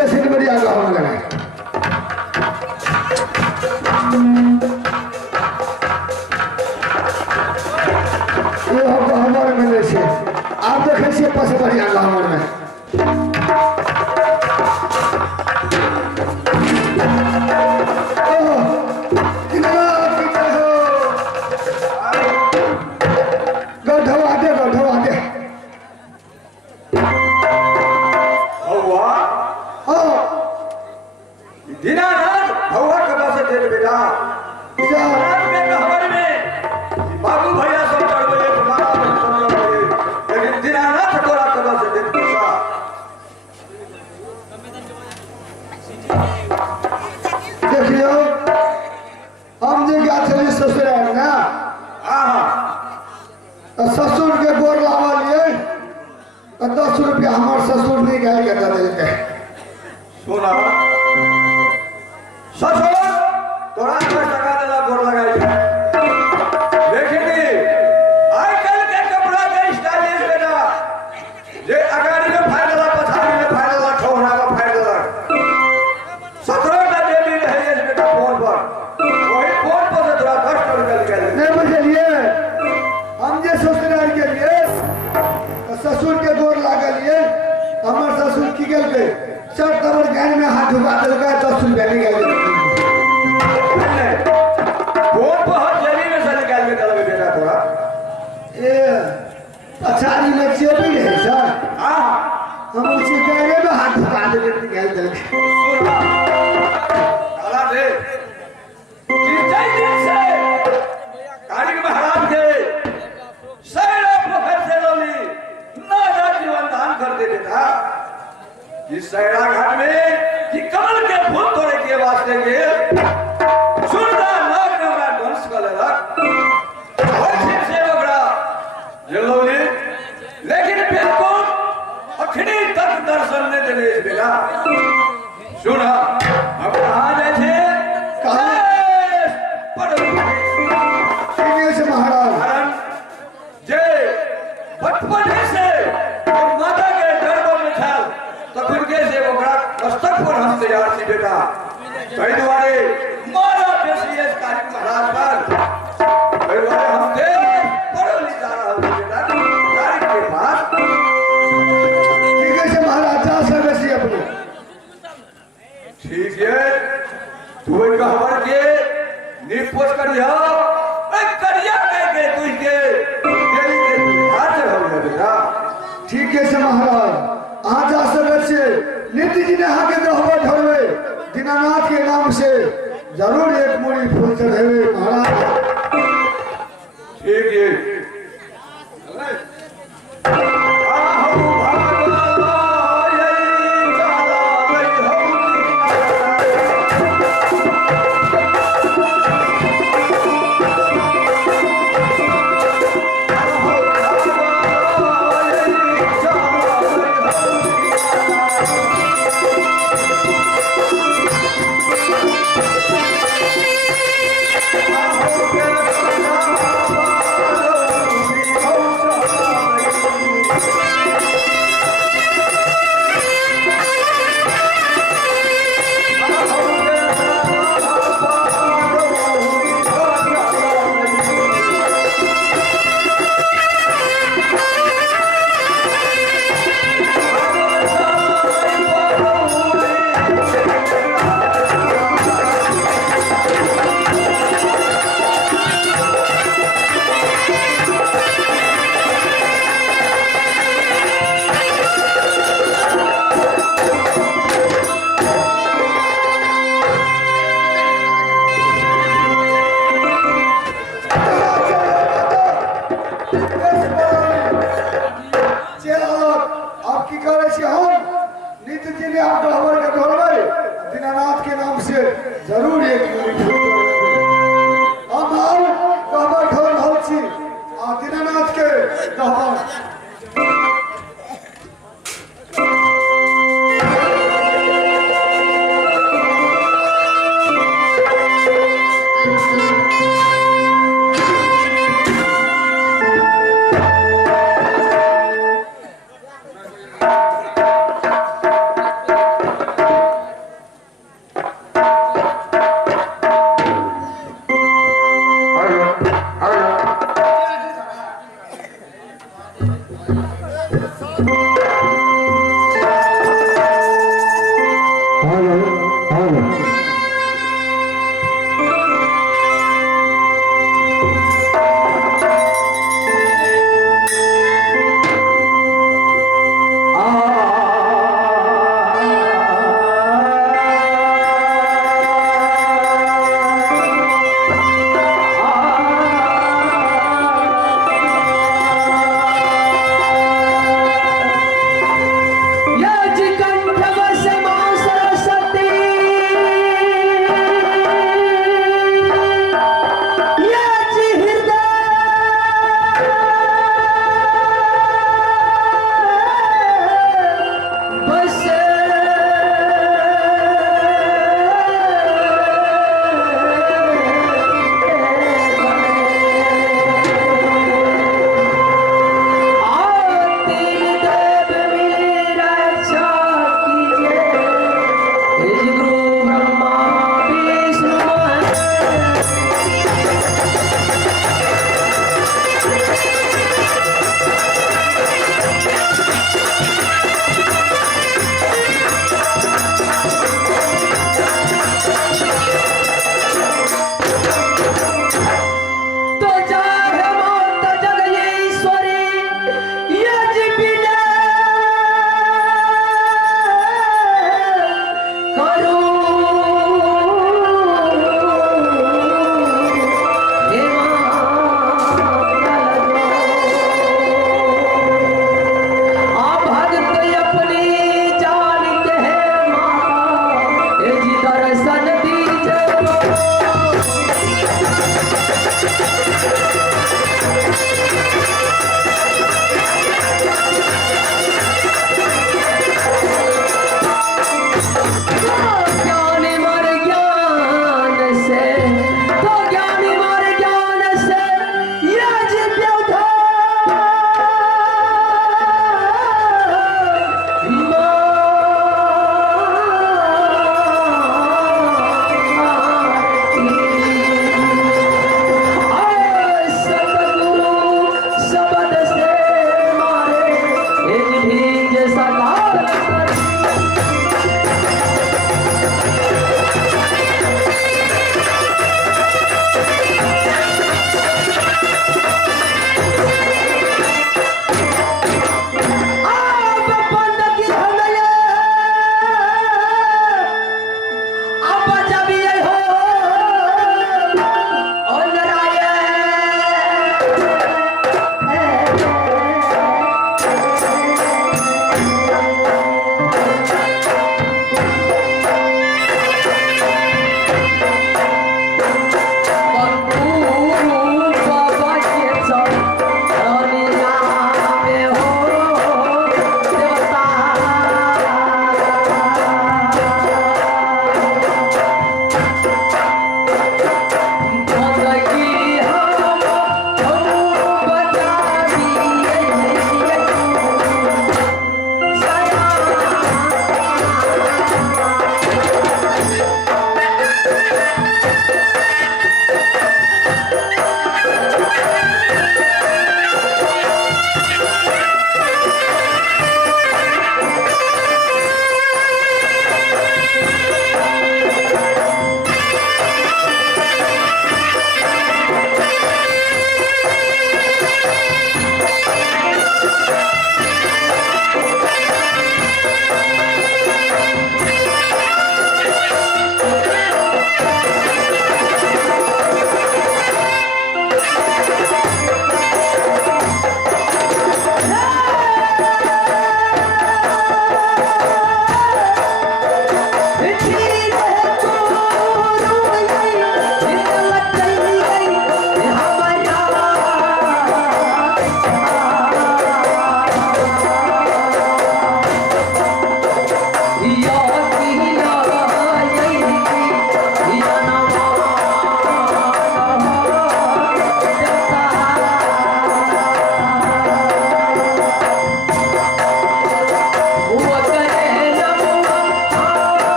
Basin बड़ी आगा होने लगा। ये हमारे में से आप देखें से पास बड़ी आगा हमारे में ससुर के गोर लावा लिए 10 रुपया हमारे ससुर नहीं गाय के दे के सुना ससुर तोरा 10 टका देला गोर लगाई देखी आजकल के कपड़ा के स्टाइलिश बेटा जे अगाड़ी में फाइल पछाड़ी में फाइल ठोहरा में फाइल 17 का डेली रहे इस बेटा फोन पर वही फोन पर से तोरा 10 रुपया निकाल नहीं बुझलिए हम जे ससुराल के लिए ससुर के गोर लागल लिए हमार ससुर की गेल के सर तमर गाय में हाथ ढुका देलका 10 रुपया निकाल फोन पर हर जेबी में से निकाल के चलबे बेटा तोरा ए पछाड़ी में चेपी है सर हां हम उसी गाय में हाथ ढुका देके निकाल देलके सुना काला दे जीते दिन से काली के महाराज के सैरा पोखर से लोली ना जीवन दान कर दे बेटा इस सैरा घाट में कि कमल के फूल तोड़े के वास्ते के सुंदर नाग नवरा वंश का लगा और फिर से बगड़ा ये लोली लेकिन बिल्कुल अखनी तक दर्शन ने देने इस बेटा सुना अब कहाँ जाए थे कहाँ से महाराज जे बचपन से माता के गर्भ में था तो फिर कैसे वो बड़ा मस्तक पर हम तैयार थी बेटा कई द्वारे मारा बेसी इस कार्य महाराज पर कई द्वारे हम थे बड़ो ले जा रहा हूँ बेटा तारीख के पास ठीक है से महाराज जा सके सी अपने ठीक है तू इनका हमार के निर्पोष करिया करिया कह के तुझ के तेरी के हाथ हो गया बेटा ठीक है से महाराज आज जा सके से नित्य जी ने आगे रहबा ढोलवे दीनानाथ के नाम से जरूर एक मूड़ी फूल चढ़ेवे महाराज ठीक है Oh,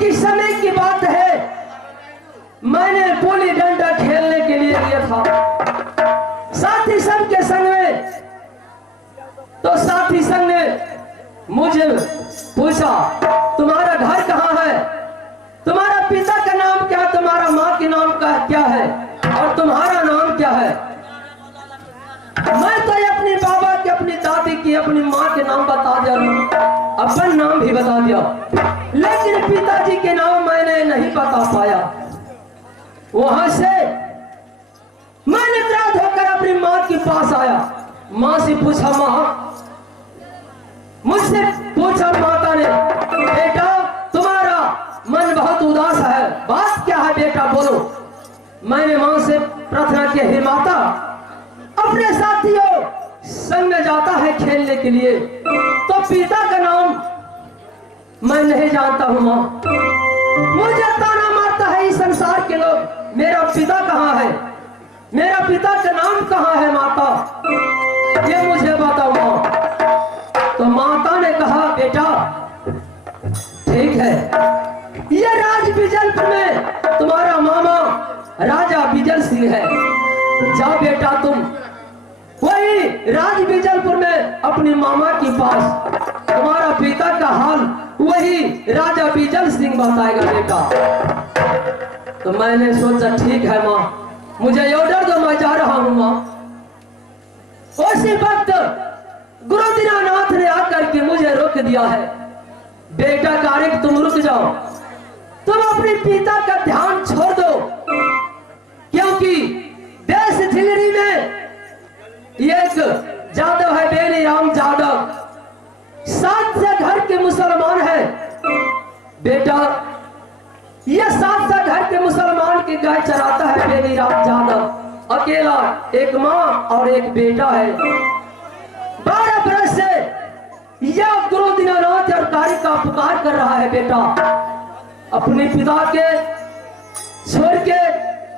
की समय की बात है, मैंने पुली डंडा खेलने के लिए गया था साथी संघ के संग में। तो साथी संघ ने मुझे पूछा, तुम्हारा घर कहाँ है, तुम्हारा पिता का नाम क्या, तुम्हारा माँ के नाम का क्या है, और तुम्हारा नाम क्या है। मैं तो अपने बाबा की, अपनी दादी की, अपनी माँ के नाम बता दिया, अपन नाम भी बता दिया, लेकिन पिताजी के नाम मैंने नहीं बता पाया। वहां से मैंने क्रोध होकर अपनी माँ के पास आया। माँ से पूछा, माँ, मुझसे पूछा माता ने, बेटा तुम्हारा मन बहुत उदास है, बात क्या है बेटा बोलो। मैंने माँ से प्रार्थना की, हे माता, अपने साथियों संग में जाता है खेलने के लिए, तो पिता का नाम मैं नहीं जानता हूं माँ। मुझे ताना मारता है इस संसार के लोग, मेरा पिता कहाँ है, मेरा पिता का नाम कहाँ है माता, ये मुझे बताओ माँ। तो माता ने कहा, बेटा ठीक है, ये राज बिजलपुर में तुम्हारा मामा राजा बिजल सिंह है, जाओ बेटा तुम वही राज बिजलपुर में अपने मामा के पास, तुम्हारा पिता का हाल वही राजा बिजल सिंह बताएगा बेटा। तो मैंने सोचा ठीक है माँ, मुझे ऑर्डर दो, मैं जा रहा हूँ माँ। उसी वक्त गुरु दीनानाथ ने आकर के मुझे रोक दिया है, बेटा कारिक तुम रुक जाओ, तुम अपने पिता का ध्यान छोड़ दो, क्योंकि देश झिलरी में एक जादव है, बेनी राम जादव, 7 से घर के मुसलमान है बेटा। ये 7 से घर के मुसलमान की गाय चराता है बेनी राम जादव, अकेला, एक माँ और एक बेटा है। 12 बरस से यह गुरु दीनानाथ और कारी का पुकार कर रहा है, बेटा अपने पिता के छोड़ के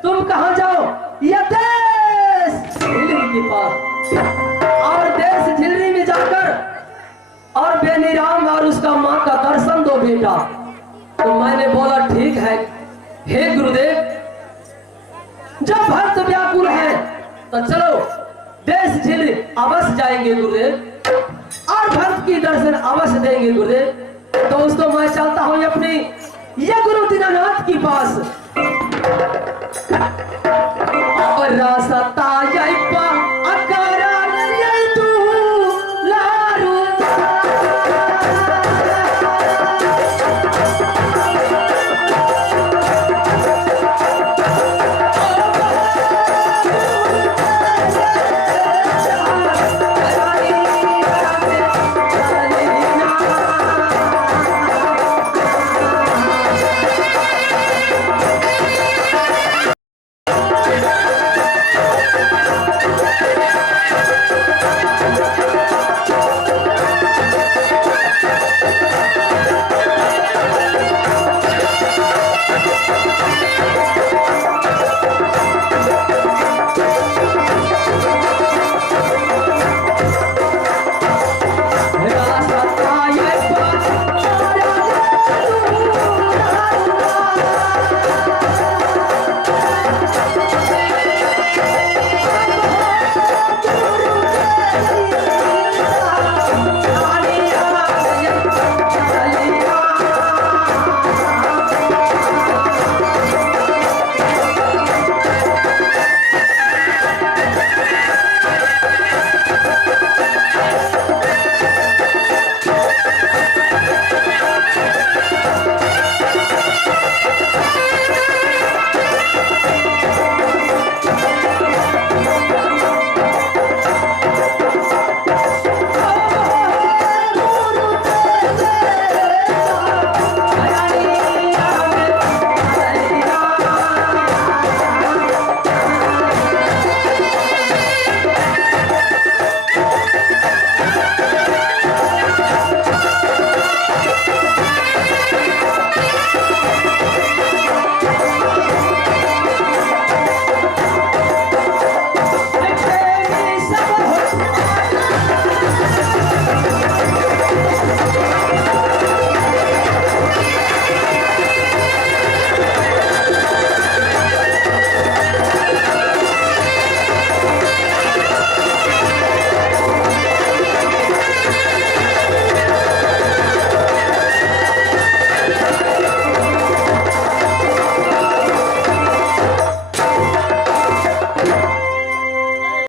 तुम कहां जाओ, यह देश झिलरी के पास, और देश झिलरी में जाकर और बेनी राम और उसका माँ का दर्शन दो बेटा। तो मैंने बोला ठीक है हे गुरुदेव, जब भक्त व्याकुल है तो चलो देश झिलरी अवश्य जाएंगे गुरुदेव, और भक्त की दर्शन अवश्य देंगे गुरुदेव। दोस्तों मैं चलता हूँ अपनी ये गुरु दीनानाथ के पास, और रास्ता